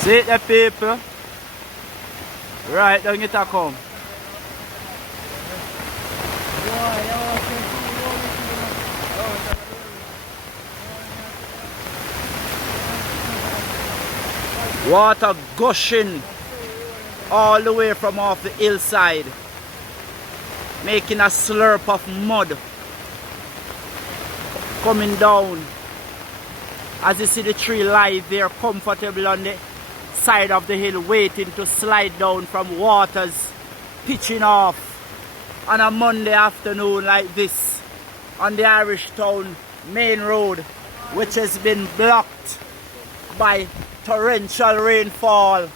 See the people? Right down it a come. Water gushing all the way from off the hillside, making a slurp of mud coming down. As you see the tree lie there comfortable on the side of the hill, waiting to slide down from waters pitching off on a Monday afternoon like this on the Irish Town main road, which has been blocked by torrential rainfall,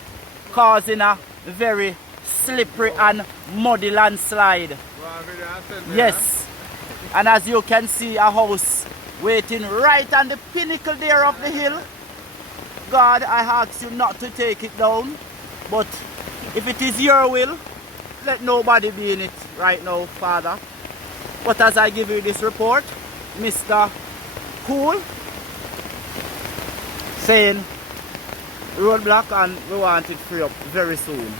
causing a very slippery and muddy landslide. Yes, and as you can see, a house waiting right on the pinnacle there of the hill. God, I ask you not to take it down, but if it is your will, let nobody be in it right now, Father. But as I give you this report, Mr. Cool saying roadblock and we want it free up very soon.